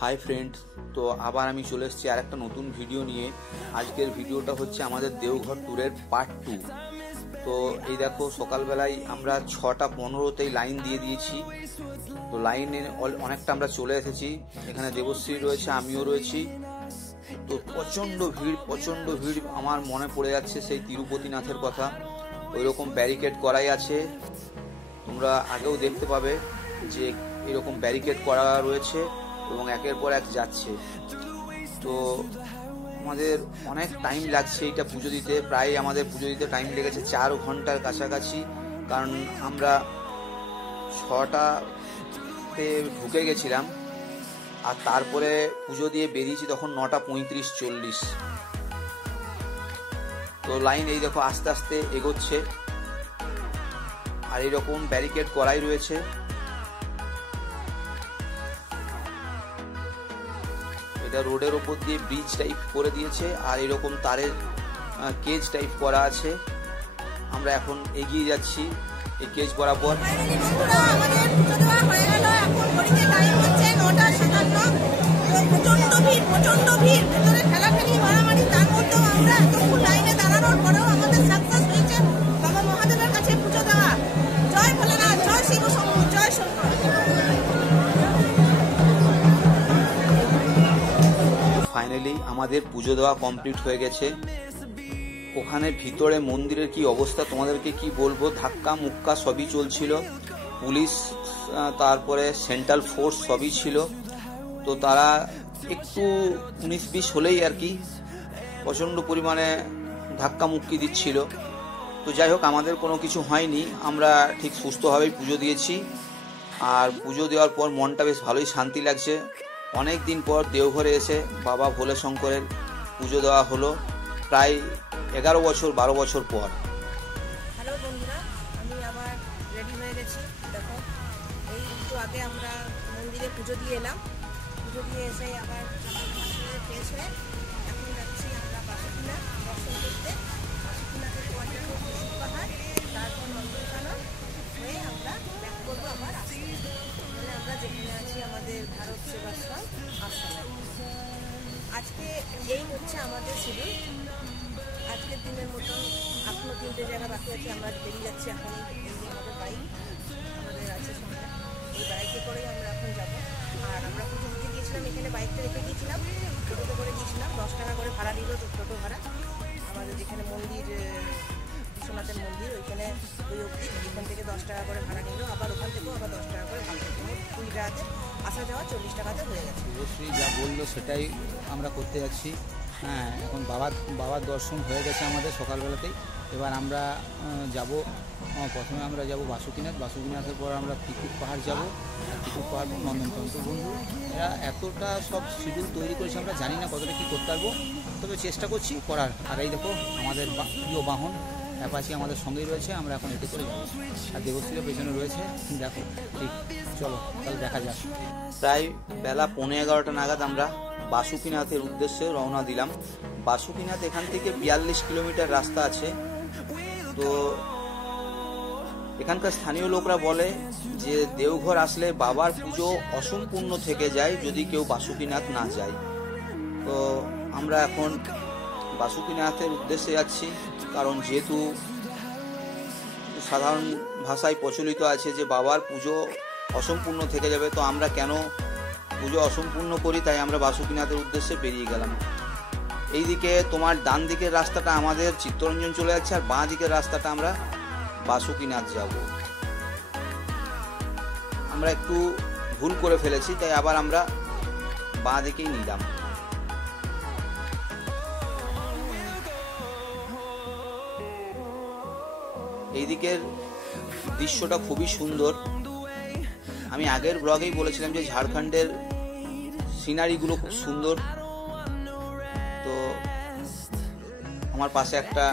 Hi friends, तो आबार आमी चले एसेछि आरेकटा नतून भिडियो निये। आजकेर भिडियोटा होच्छे आमादेर देवघर टूरेर पार्ट 2। तो এই দেখো সকালবেলায় আমরা 6টা 15তেই লাইন দিয়ে দিয়েছি। তো লাইনে অনেকটা আমরা চলে এসেছি। এখানে দেবশ্রী রয়েছে, আমিও রয়েছি। তো প্রচন্ড ভিড় আমার মনে পড়ে যাচ্ছে সেই তিরুপতিনাথের কথা। ওইরকম ব্যারিকেড করাই আছে, তোমরা আগেও দেখতে পাবে যে এরকম ব্যারিকেড করা রয়েছে এবং একের পর এক যাচ্ছে। তো আমাদের অনেক টাইম লাগছে এটা পুজো দিতে, প্রায় আমাদের পুজো দিতে টাইম লেগেছে 4 ঘন্টার কাছাকাছি। কারণ আমরা 6টাতে ঢুকে গেছিলাম আর তারপরে পুজো দিয়ে বেরিয়েছি তখন 9টা 35-40। তো লাইন এই দেখো আস্তে আস্তে এগোচ্ছে আর এরকম ব্যারিকেড করাই রয়েছে। এটা রোডের উপর দিয়ে ব্রিজ টাইপ করে দিয়েছে আর এরকম তারের কেজ টাইপ করা আছে। আমরা এখন এগিয়ে যাচ্ছি এই কেজ বরাবর। প্রচন্ড ভিড়, ভেতরে ঠেলাঠেলি মারামারি, তার মধ্যেও আমরা এতক্ষণ লাইনে দাঁড়ানোর পরেও আমাদের সাকসেস হয়েছে বাবা মহাদেবের কাছে পুজো দেওয়া। জয় ভোলেনাথ, জয় শিব শম্ভু, জয় শঙ্কর। ফাইনালি আমাদের পুজো দেওয়া কমপ্লিট হয়ে গেছে। ওখানে ভিতরে মন্দিরের কি অবস্থা তোমাদেরকে কি বলবো, ধাক্কা মুক্কা সবই চলছিল, পুলিশ তারপরে সেন্ট্রাল ফোর্স সবই ছিল। তো তারা একটু 19-20 হলেই আর কি প্রচণ্ড পরিমাণে ধাক্কা মুক্কি দিচ্ছিল। তো যাই হোক আমাদের কোনো কিছু হয়নি, আমরা ঠিক সুস্থভাবেই পুজো দিয়েছি। আর পুজো দেওয়ার পর মনটা বেশ ভালোই শান্তি লাগছে। অনেক দিন পর দেওঘরে এসে বাবা ভোলে শঙ্করের পুজো দেওয়া হলো, প্রায় 11-12 বছর পর। হ্যালো বন্ধুরা, আমি আবার রেডি হয়ে গেছি। দেখো এই একটু আগে আমরা মন্দিরে পুজো দিয়ে এলাম, পুজো দিয়ে এসে আবার ফ্রেশ হয়ে এখন যাচ্ছি আমরা বাসুকিনাথ দর্শন করতে। বাসুকিনাথের পরে পাহাড়, তারপর নন্দনকানন হয়ে আমরা ব্যাক করবো আবার আশ্রমে। মানে আমরা যেখানে আছি আমাদের ভারত সেবাশ্রম আশ্রমে। আজকে এই হচ্ছে আমাদের শিডিউল। আজকের দিনের মতো এখনো 3টে জায়গা বাকি আছে, আমরা বেরিয়ে যাচ্ছি এখন। আমাদের বাইক আমাদের আছে সঙ্গে, এই বাইকে করেই আমরা এখন যাবো। আর আমরা পুজো দিতে গিয়েছিলাম, এখানে বাইকটা রেখে গিয়েছিলাম, টোটোতে করে গিয়েছিলাম। 10 টাকা করে ভাড়া দিল টোটো ভাড়া। আমাদের যেখানে মন্দির বিশ্বনাথের মন্দির ওইখানে এখান থেকে 10 টাকা করে ভাড়া নিল, আবার ওখান থেকেও আবার 10 টাকা করে ভাড়া নিল। 20 টাকাতে আসা যাওয়া 40 টাকাতে হয়ে গেছে। অবশ্যই যা বললো সেটাই আমরা করতে যাচ্ছি। হ্যাঁ, এখন বাবার দর্শন হয়ে গেছে আমাদের সকালবেলাতেই। এবার আমরা যাব, প্রথমে আমরা যাব বাসুকিনাথের পর আমরা টিকুট পাহাড় যাব, আর টিকুট পাহাড় নন্দনকানন। তো বন্ধু এরা এতটা সব শিডিউল তৈরি করেছে, আমরা জানি না কতটা কী করতে পারবো, তবে চেষ্টা করছি করার। আর এই দেখো আমাদের প্রিয় বাহন অ্যাপাচি আমাদের সঙ্গেই রয়েছে, আমরা এখন এতে করে যাবো। আর দেবশ্রীর পেছনে রয়েছে, দেখো। ঠিক, চলো তাহলে দেখা যাক। প্রায় বেলা 11:15 নাগাদ আমরা বাসুকিনাথের উদ্দেশ্যে রওনা দিলাম। বাসুকিনাথ এখান থেকে 42 কিলোমিটার রাস্তা আছে। তো এখানকার স্থানীয় লোকরা বলে যে দেওঘর আসলে বাবার পুজো অসম্পূর্ণ থেকে যায় যদি কেউ বাসুকিনাথ না যায়। তো আমরা এখন বাসুকিনাথের উদ্দেশ্যে যাচ্ছি, কারণ যেহেতু সাধারণ ভাষায় প্রচলিত আছে যে বাবার পুজো অসম্পূর্ণ থেকে যাবে, তো আমরা কেন পুজো অসম্পূর্ণ করি, তাই আমরা বাসুকিনাথের উদ্দেশ্যে বেরিয়ে গেলাম। এইদিকে তোমার ডান দিকের রাস্তাটা আমাদের চিত্তরঞ্জন চলে যাচ্ছে আর বাঁ দিকের রাস্তাটা আমরা বাসুকিনাথ যাব। আমরা একটু ভুল করে ফেলেছি, তাই আবার আমরা বাঁ দিকেই নিলাম। এই দিকের দৃশ্যটা খুবই সুন্দর। আমি আগের ব্লগেই বলেছিলাম যে ঝাড়খণ্ডের সিনারিগুলো খুব সুন্দর। তো আমার পাশে একটা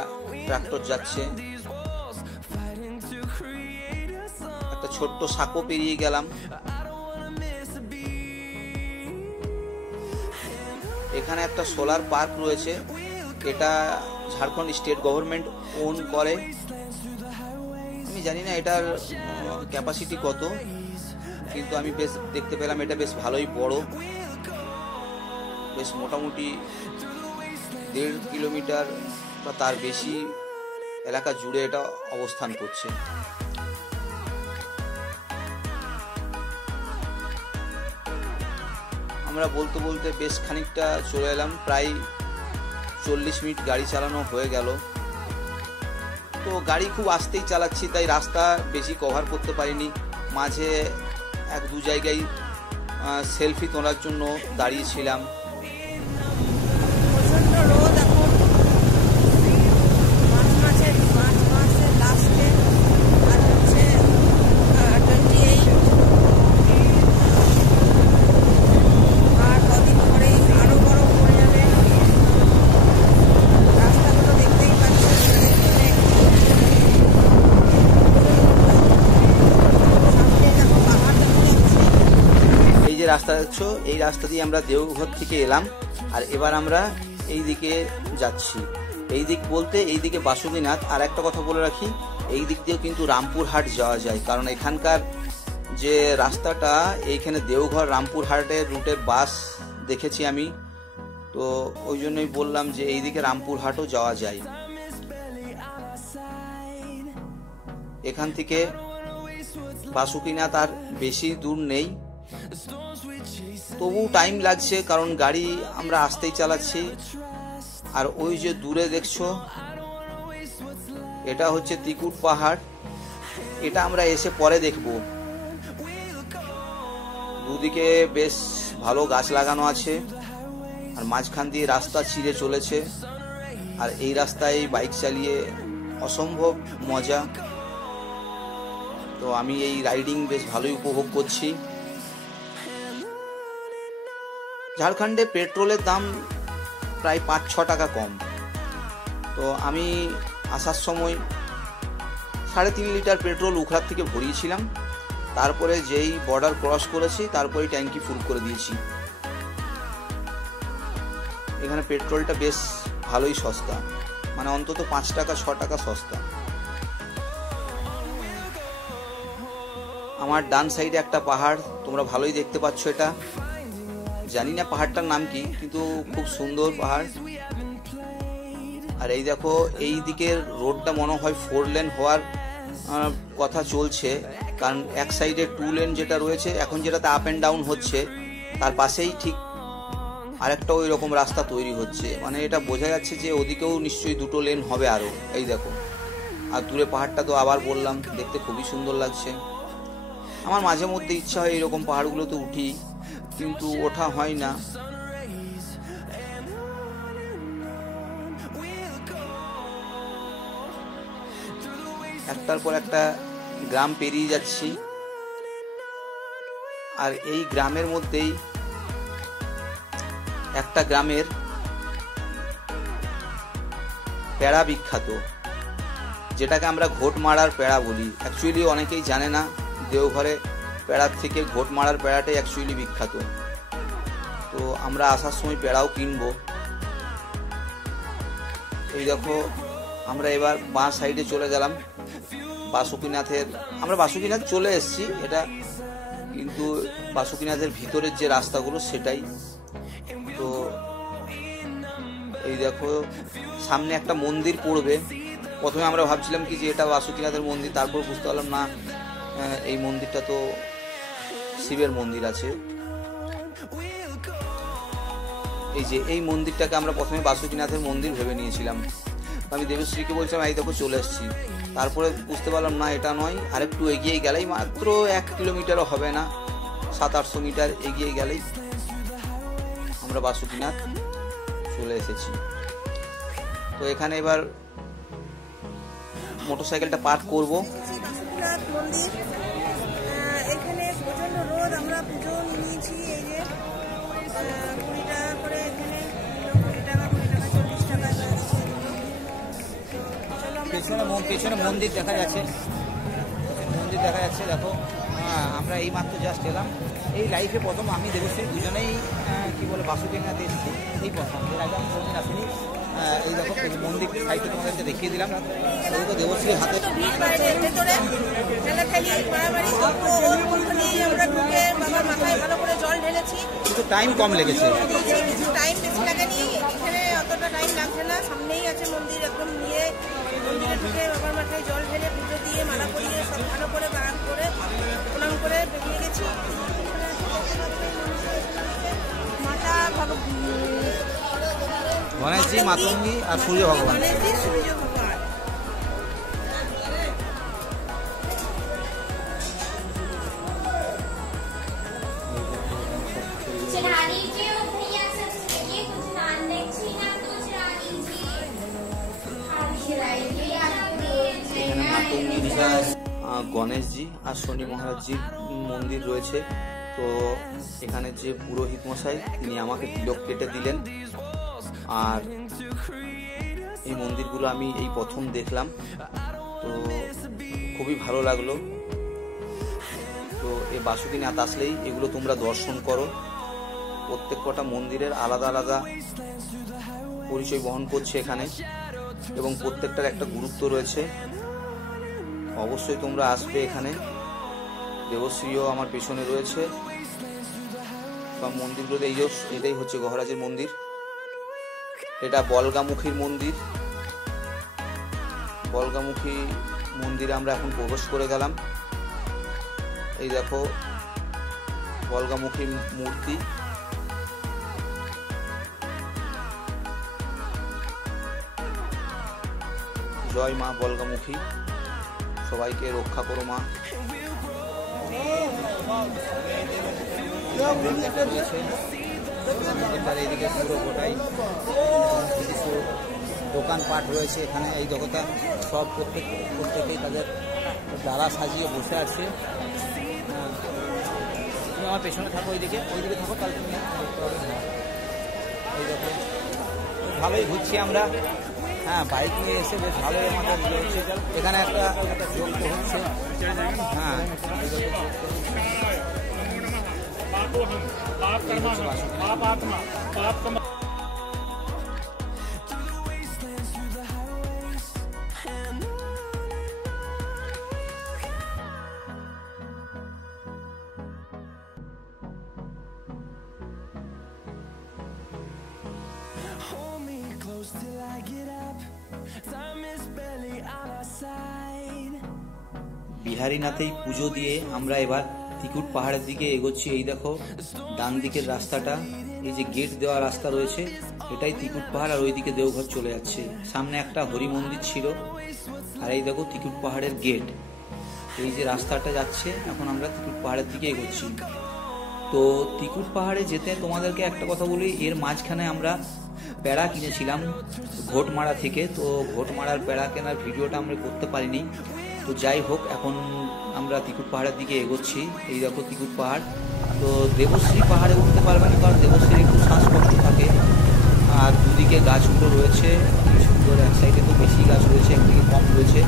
ট্রাক্টর যাচ্ছে, একটা ছোট্ট সাঁকো পেরিয়ে গেলাম। এখানে একটা সোলার পার্ক রয়েছে, এটা ঝাড়খণ্ড স্টেট গভর্নমেন্ট ওন করে। আমি জানি না এটার ক্যাপাসিটি কত, কিন্তু আমি বেশ দেখতে পেলাম এটা বেশ ভালোই বড়। বেশ মোটামুটি 1.5 কিলোমিটার বা তার বেশি এলাকা জুড়ে এটা অবস্থান করছে। আমরা বলতে বলতে বেশ খানিকটা চলে এলাম, প্রায় 40 মিনিট গাড়ি চালানো হয়ে গেল। তো গাড়ি খুব আস্তেই চালাচ্ছি, তাই রাস্তা বেশি কভার করতে পারিনি। মাঝে 1-2 জায়গায় সেলফি তোলার জন্য দাঁড়িয়েছিলাম। প্রচন্ড রোদ এখন, মার্চের লাস্টে, আর হচ্ছে 28, আর কদিন পরেই আরো গরম পড়ে যাবে। রাস্তাগুলো দেখতেই পাচ্ছেন, সামনে দেখো পাহাড় দেখা যাচ্ছে। এই যে রাস্তা দেখছো, এই রাস্তা দিয়ে আমরা দেওঘর থেকে এলাম, আর এবার আমরা এই দিকে যাচ্ছি। এই দিক বলতে এই দিকে বাসুকীনাথ। আর একটা কথা বলে রাখি, এই দিক দিয়েও কিন্তু রামপুরহাট যাওয়া যায়, কারণ এখানকার যে রাস্তাটা, এইখানে দেওঘর রামপুরহাটের রুটের বাস দেখেছি আমি, তো ওই জন্যই বললাম যে এই দিকে রামপুরহাটও যাওয়া যায়। এখান থেকে বাসুকীনাথ আর বেশি দূর নেই, তবু টাইম লাগছে কারণ গাড়ি আমরা আস্তেই চালাচ্ছি। আর ওই যে দূরে দেখছো, এটা হচ্ছে ত্রিকুট পাহাড়, এটা আমরা এসে পরে দেখব। দুদিকে বেশ ভালো গাছ লাগানো আছে, আর মাঝখান দিয়ে রাস্তা ছিঁড়ে চলেছে। আর এই রাস্তায় বাইক চালিয়ে অসম্ভব মজা। তো আমি এই রাইডিং বেশ ভালোই উপভোগ করছি। ঝাড়খণ্ডে পেট্রোলের দাম প্রায় 5-6 টাকা কম। তো আমি আসার সময় 3.5 লিটার পেট্রোল উখড়ার থেকে ভরিয়েছিলাম, তারপরে যেই বর্ডার ক্রস করেছি তারপরেই ট্যাঙ্কি ফুল করে দিয়েছি। এখানে পেট্রোলটা বেশ ভালোই সস্তা, মানে অন্তত 5 টাকা 6 টাকা সস্তা। আমার ডান সাইডে একটা পাহাড় তোমরা ভালোই দেখতে পাচ্ছ, এটা জানি না পাহাড়টার নাম কি, কিন্তু খুব সুন্দর পাহাড়। আর এই দেখো, এই দিকের রোডটা মনে হয় 4 লেন হওয়ার কথা চলছে, কারণ এক সাইডে 2 লেন যেটা রয়েছে এখন, যেটাতে আপ অ্যান্ড ডাউন হচ্ছে, তার পাশেই ঠিক আরেকটা ওই রকম রাস্তা তৈরি হচ্ছে। মানে এটা বোঝা যাচ্ছে যে ওদিকেও নিশ্চয়ই 2 লেন হবে আরো। এই দেখো, আর দূরে পাহাড়টা তো আবার বললাম দেখতে খুবই সুন্দর লাগছে। আমার মাঝে মধ্যে ইচ্ছা হয় এরকম পাহাড়গুলোতে উঠি, কিন্তু ওঠা হয় না। একটার পর একটা গ্রাম পেরিয়ে যাচ্ছি, আর এই গ্রামের মধ্যেই একটা গ্রামের পেড়া বিখ্যাত, যেটাকে আমরা ঘোটমারার পেড়া বলি। অ্যাকচুয়ালি অনেকেই জানে না, দেওঘরে পেড়ার থেকে ঘোটমারার পেড়াটাই অ্যাকচুয়ালি বিখ্যাত। তো আমরা আসার সময় পেড়াও কিনবো। এই দেখো, আমরা এবার বাঁ সাইডে চলে গেলাম বাসুকীনাথের। আমরা বাসুকীনাথ চলে এসেছি, এটা কিন্তু বাসুকীনাথের ভিতরের যে রাস্তাগুলো সেটাই। তো এই দেখো, সামনে একটা মন্দির পড়বে। প্রথমে আমরা ভাবছিলাম কি যে এটা বাসুকীনাথের মন্দির, তারপর বুঝতে পারলাম না, এই মন্দিরটা তো শিবের মন্দির আছে। এই যে এই মন্দিরটাকে আমরা প্রথমে বাসুকীনাথের মন্দির ভেবে নিয়েছিলাম। আমি দেবশ্রীকে বলছিলাম এই দেখো চলে এসেছি, তারপরে বুঝতে পারলাম না এটা নয়, আরেকটু এগিয়ে গেলেই, মাত্র 1 কিলোমিটারও হবে না, 700-800 মিটার এগিয়ে গেলেই আমরা বাসুকীনাথ চলে এসেছি। তো এখানে এবার মোটরসাইকেলটা পার্ক করব। বাসুকীনাথ মন্দির, এখানে প্রচন্ড রোদ, আমরা পুজো নিয়েছি। এই যে 20 টাকা করে, এখানে 20 টাকা 40 টাকা যাচ্ছে। পেছনে মন্দির দেখা যাচ্ছে, দেখো। আমরা এই মাত্র জাস্ট এলাম। এই লাইফে প্রথম আমি দেবশ্রী দুজনেই কি বলে বাসুকীনাথ এসেছি, এই প্রথম। এর আগে আমি কোনদিন আসিনি। এই দেখো মন্দির সাইডে তোমাদেরকে দেখিয়ে দিলাম। ওদিকে দেবশ্রী হাতে কিন্তু টাইম কম লেগেছে, টাইম বেশি লাগেনি, এখানে অতটা টাইম লাগছে না, সামনেই আছে মন্দির, একদম নিয়ে মন্দিরে ঢুকে বাবার মাথায় জল ঢেলে পুজো দিয়ে মালা পরিয়ে সব ভালো করে বাগান করে প্রণাম করে বেরিয়ে গেছি। মাতা গণেশজি, মাতঙ্গী আর সূর্য ভগবান। সূর্য ভগবান গণেশজি আর শনি মহারাজজির মন্দির রয়েছে। তো এখানে যে পুরোহিত মশাই তিনি আমাকে তিলক কেটে দিলেন, আর এই মন্দিরগুলো আমি এই প্রথম দেখলাম, তো খুবই ভালো লাগলো। তো এই বাসুকিনাথ আসলেই এগুলো তোমরা দর্শন করো। প্রত্যেক কটা মন্দিরের আলাদা আলাদা পরিচয় বহন করছে এখানে, এবং প্রত্যেকটার একটা গুরুত্ব রয়েছে। অবশ্যই তোমরা আসবে এখানে। দেবশ্রীও আমার পেছনে রয়েছে। সব মন্দিরগুলো এটাই হচ্ছে গহরাজের মন্দির, এটা বলগামুখীর মন্দির। বলগামুখী মন্দিরে আমরা এখন প্রবেশ করে গেলাম। এই দেখো বলগামুখীর মূর্তি। জয় মা বলগামুখী, সবাইকে রক্ষা করো মা। এইদিকে পুরো গোটাই দোকানপাট রয়েছে এখানে। এই জগতা সব প্রত্যেকেই তাদের ডালা সাজিয়ে বসে আছে। তুমি আমার পেছনে থাকো, ওইদিকে থাকো, তাহলে তুমি দেখতে পাবে। এই দেখো ভালোই ঘুরছি আমরা। হ্যাঁ, বাইক নিয়ে এসে বেশ ভালোই আমাদের হচ্ছে। এখানে একটা যোগ্য হচ্ছে। হ্যাঁ, বিহারীনাথেই পুজো দিয়ে আমরা এবার ত্রিকুট পাহাড়ের দিকে এগোচ্ছি। এই দেখো ডান দিকের রাস্তাটা, এই যে গেট দেওয়া রাস্তা রয়েছে, এটাই ত্রিকুট পাহাড়, আর ওইদিকে দেওঘর চলে যাচ্ছে। সামনে একটা হরি মন্দির ছিল, আর এই দেখো ত্রিকুট পাহাড়ের গেট। এই যে রাস্তাটা যাচ্ছে, এখন আমরা ত্রিকুট পাহাড়ের দিকে এগোচ্ছি। তো ত্রিকুট পাহাড়ে যেতে তোমাদেরকে একটা কথা বলি, এর মাঝখানে আমরা প্যাড়া কিনেছিলাম ঘোটমারা থেকে। তো ঘোটমারার প্যাড়া কেনার ভিডিওটা আমরা করতে পারিনি। তো যাই হোক, এখন আমরা ত্রিকুট পাহাড়ের দিকে এগোচ্ছি। এই দেখো ত্রিকুট পাহাড়। তো দেবশ্রী পাহাড়ে উঠতে পারবে না, কারণ দেবশ্রীর একটু শ্বাসকষ্ট থাকে। আর দুদিকে গাছগুলো রয়েছে কি সুন্দর, এক সাইডে তো বেশি গাছ রয়েছে, একদিকে কম রয়েছে,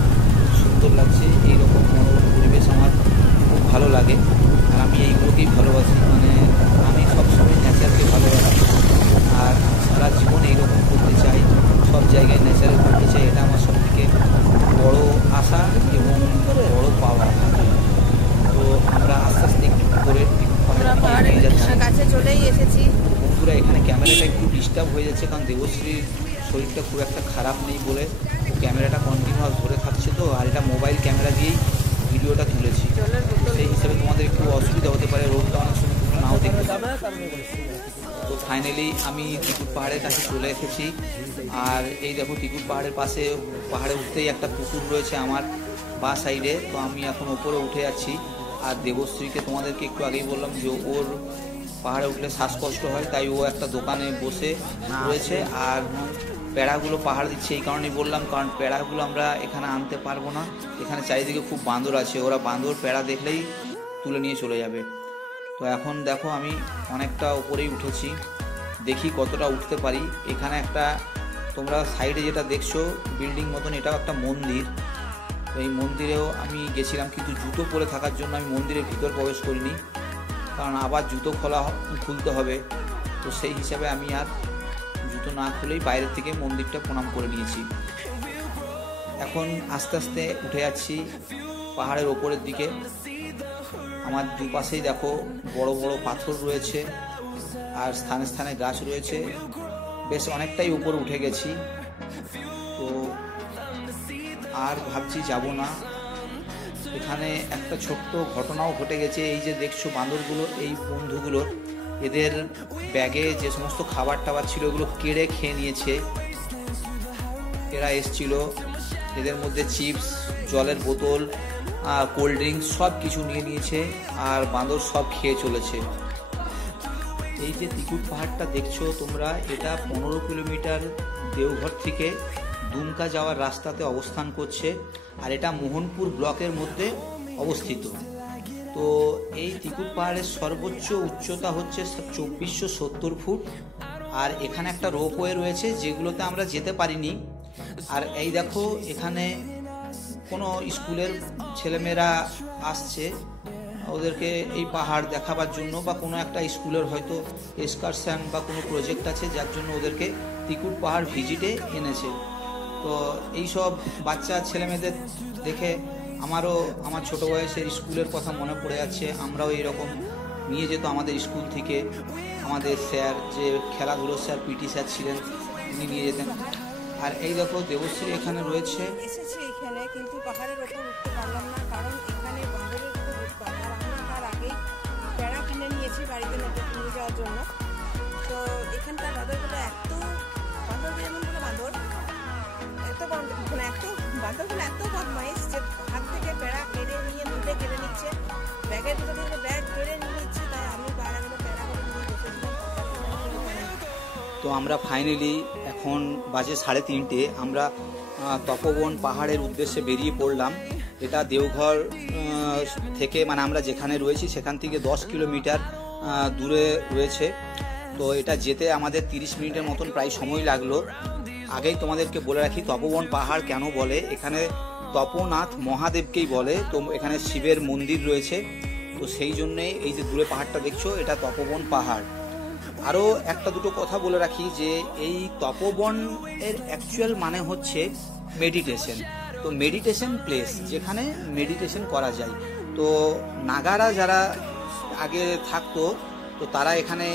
সুন্দর লাগছে। এইরকম মনোরম পরিবেশ আমার খুব ভালো লাগে, আর আমি এইগুলোকেই ভালোবাসি। মানে আমি সবসময় নেচারকে ভালোবাসি, আর সারা জীবন এইরকম করতে চাই, সব জায়গায় নেচারে করতে চাই। এটা আমার সবথেকে বড় আশা এবং বড় পাওয়া। তো আমরা আস্তে আস্তে একটু করে কাছে চলেই এসেছি। বন্ধুরা, এখানে ক্যামেরাটা একটু ডিস্টার্ব হয়ে যাচ্ছে, কারণ দেবশ্রীর শরীরটা খুব একটা খারাপ নেই বলে ক্যামেরাটা কন্টিনিউয়াস ধরে থাকছে। তো আর এটা মোবাইল ক্যামেরা দিয়েই ভিডিওটা তুলেছি, সেই হিসেবে তোমাদের একটু অসুবিধা হতে পারে, রোডটা অনেক সময় নাও দেখতে পাবে। তো ফাইনালি আমি ত্রিকুট পাহাড়ের কাছে চলে এসেছি। আর এই দেখো ত্রিকুট পাহাড়ের পাশে, পাহাড়ে উঠতেই একটা পুকুর রয়েছে আমার বা সাইডে। তো আমি এখন ওপরে উঠে যাচ্ছি। আর দেবশ্রীকে তোমাদেরকে একটু আগেই বললাম যে ওর পাহাড়ে উঠলে শ্বাসকষ্ট হয়, তাই ও একটা দোকানে বসে রয়েছে আর প্যাড়াগুলো পাহাড় দিচ্ছে। এই কারণেই বললাম, কারণ প্যাড়াগুলো আমরা এখানে আনতে পারবো না, এখানে চারিদিকে খুব বাঁদর আছে, ওরা বাঁদর প্যাড়া দেখলেই তুলে নিয়ে চলে যাবে। তো এখন দেখো আমি অনেকটা উপরেই উঠেছি, দেখি কতটা উঠতে পারি। এখানে একটা তোমরা সাইডে যেটা দেখছো বিল্ডিং মতন, এটাও একটা মন্দির। তো এই মন্দিরেও আমি গেছিলাম, কিন্তু জুতো পরে থাকার জন্য আমি মন্দিরের ভিতর প্রবেশ করিনি, কারণ আবার জুতো খুলতে হবে। তো সেই হিসাবে আমি আর জুতো জুতো না খুলেই বাইরের থেকে মন্দিরটা প্রণাম করে নিয়েছি। এখন আস্তে আস্তে উঠে যাচ্ছি পাহাড়ের ওপরের দিকে। আমার দুপাশেই দেখো বড় বড় পাথর রয়েছে আর স্থানে স্থানে গাছ রয়েছে, বেশ অনেকটাই উপরে উঠে গেছি। তো আর ভাবছি যাব না। এখানে একটা ছোট্ট ঘটনাও ঘটে গেছে। এই যে দেখছো বান্দরগুলো, এই বন্ধুগুলোর এদের ব্যাগে যে সমস্ত খাবার টাবার ছিল ওগুলো কেড়ে খেয়ে নিয়েছে। এরা এসছিল, এদের মধ্যে চিপস, জলের বোতল, কোল্ড ড্রিঙ্কস সব কিছু নিয়ে নিয়েছে আর বান্দর সব খেয়ে চলেছে। এই যে তিকুট পাহাড়টা দেখছো তোমরা, এটা 15 কিলোমিটার দেওঘর থেকে দুমকা যাওয়ার রাস্তাতে অবস্থান করছে আর এটা মোহনপুর ব্লকের মধ্যে অবস্থিত। তো এই তিকুট পাহাড়ের সর্বোচ্চ উচ্চতা হচ্ছে 2470 ফুট আর এখানে একটা রোপওয়ে রয়েছে যেগুলোতে আমরা যেতে পারিনি। আর এই দেখো এখানে কোনো স্কুলের ছেলেমেয়েরা আসছে, ওদেরকে এই পাহাড় দেখাবার জন্য, বা কোনো একটা স্কুলের হয়তো এক্সকারশন বা কোনো প্রজেক্ট আছে যার জন্য ওদেরকে তিকুট পাহাড় ভিজিটে এনেছে। তো এইসব বাচ্চা ছেলেমেয়েদের দেখে আমারও আমার ছোট বয়সের স্কুলের কথা মনে পড়ে যাচ্ছে। আমরাও এইরকম নিয়ে যেত আমাদের স্কুল থেকে আমাদের স্যার, যে খেলাধুলোর স্যার, পিটি স্যার ছিলেন, উনি নিয়ে যেতেন। আর এই দেখো দেবশ্রী এখানে রয়েছে। এসেছি এখানে, কিন্তু পাহাড়ের ওপর উঠতে পারলাম না, কারণ এখানে বান্দরের উপর উঠপার। আর আমরা তার আগেই প্যাড়া কিনে নিয়েছি বাড়িতে নিয়ে যাওয়ার জন্য। তো এখানকার বান্দরগুলো এত বান্দরগুলো এমন কোনো বান্দর, বান্দরগুলো এত বদমাইশ যে হাত থেকে প্যাড়া কেড়ে নিয়ে দুধে কেড়ে নিচ্ছে, ব্যাগের ভিতরে থেকে ব্যাগ কেড়ে নিয়ে নিচ্ছে। তাই আমি প্যাড়াগুলো নিয়ে বসেছিলাম। তো আমরা ফাইনালি এখন বাজে 3:30, আমরা তপোবন পাহাড়ের উদ্দেশ্যে বেরিয়ে পড়লাম। এটা দেওঘর থেকে, মানে আমরা যেখানে রয়েছি সেখান থেকে 10 কিলোমিটার দূরে রয়েছে। তো এটা যেতে আমাদের 30 মিনিটের মতন প্রায় সময় লাগলো। আগেই তোমাদেরকে বলে রাখি তপোবন পাহাড় কেন বলে, এখানে তপোনাথ মহাদেবকেই বলে। তো এখানে শিবের মন্দির রয়েছে, তো সেই জন্যেই এই যে দূরে পাহাড়টা দেখছো এটা তপোবন পাহাড়। আরও একটা দুটো কথা বলে রাখি যে এই তপোবন এর অ্যাকচুয়াল মানে হচ্ছে মেডিটেশন। তো মেডিটেশন প্লেস, যেখানে মেডিটেশন করা যায়। তো নাগারা যারা আগে থাকতো তো তারা এখানে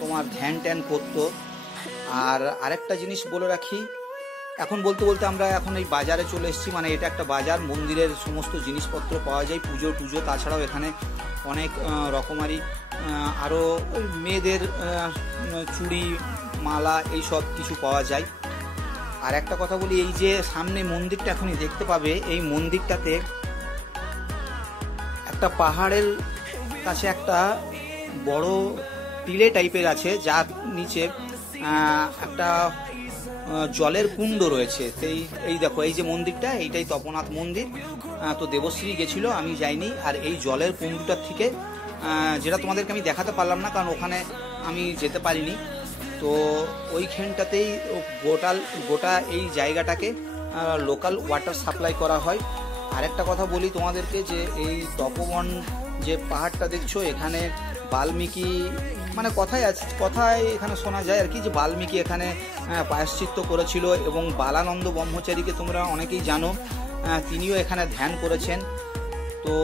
তোমার ধ্যান ট্যান করতো। আর আরেকটা জিনিস বলে রাখি, এখন বলতে বলতে আমরা এখন এই বাজারে চলে এসেছি। মানে এটা একটা বাজার, মন্দিরের সমস্ত জিনিসপত্র পাওয়া যায়, পুজো টুজো, তাছাড়াও এখানে অনেক রকমারি আরও মেয়েদের চুড়ি, মালা, এই সব কিছু পাওয়া যায়। আর একটা কথা বলি, এই যে সামনে মন্দিরটা এখনই দেখতে পাবে, এই মন্দিরটাতে একটা পাহাড়ের কাছে একটা বড় টিলে টাইপের আছে, যার নিচে একটা জলের কুণ্ড রয়েছে। এই দেখো এই যে মন্দিরটা, এইটাই তপোনাথ মন্দির। তো দেবশ্রী গেছিল, আমি যাইনি। আর এই জলের কুণ্ডটার থেকে, যেটা তোমাদেরকে আমি দেখাতে পারলাম না কারণ ওখানে আমি যেতে পারিনি, তো ওইখানটাতেই গোটা এই জায়গাটাকে লোকাল ওয়াটার সাপ্লাই করা হয়। আরেকটা কথা বলি তোমাদেরকে, যে এই তপোবন যে পাহাড়টা দেখছো, এখানে বাল্মীকি, মানে কথায় এখানে শোনা যায় আর কি, যে বাল্মীকি এখানে প্রায়শ্চিত্ত করেছিল। এবং বালানন্দ ব্রহ্মচারীকে তোমরা অনেকেই জানো, তিনিও এখানে ধ্যান করেছেন। তো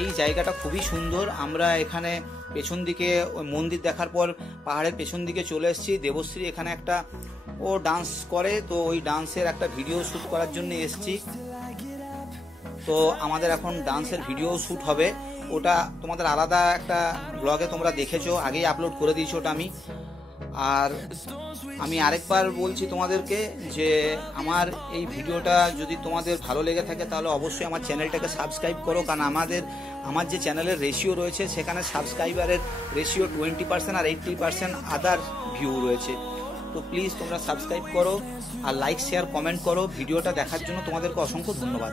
এই জায়গাটা খুবই সুন্দর। আমরা এখানে পেছন দিকে ওই মন্দির দেখার পর পাহাড়ের পেছন দিকে চলে এসেছি। দেবশ্রী এখানে একটা ও ডান্স করে, তো ওই ডান্সের একটা ভিডিও শ্যুট করার জন্য এসেছি। তো আমাদের এখন ডান্সের ভিডিও শ্যুট হবে, ওটা তোমাদের আলাদা একটা ব্লগে তোমরা দেখেছো, আগেই আপলোড করে দিয়েছি ওটা আমি। আর আমি আরেকবার বলছি তোমাদেরকে যে আমার এই ভিডিওটা যদি তোমাদের ভালো লেগে থাকে তাহলে অবশ্যই আমার চ্যানেলটাকে সাবস্ক্রাইব করো, কারণ আমার যে চ্যানেলের রেশিও রয়েছে সেখানে সাবস্ক্রাইবারের রেশিও 20% আর 80% আদার ভিউ রয়েছে। তো প্লিজ তোমরা সাবস্ক্রাইব করো আর লাইক, শেয়ার, কমেন্ট করো। ভিডিওটা দেখার জন্য তোমাদেরকে অসংখ্য ধন্যবাদ।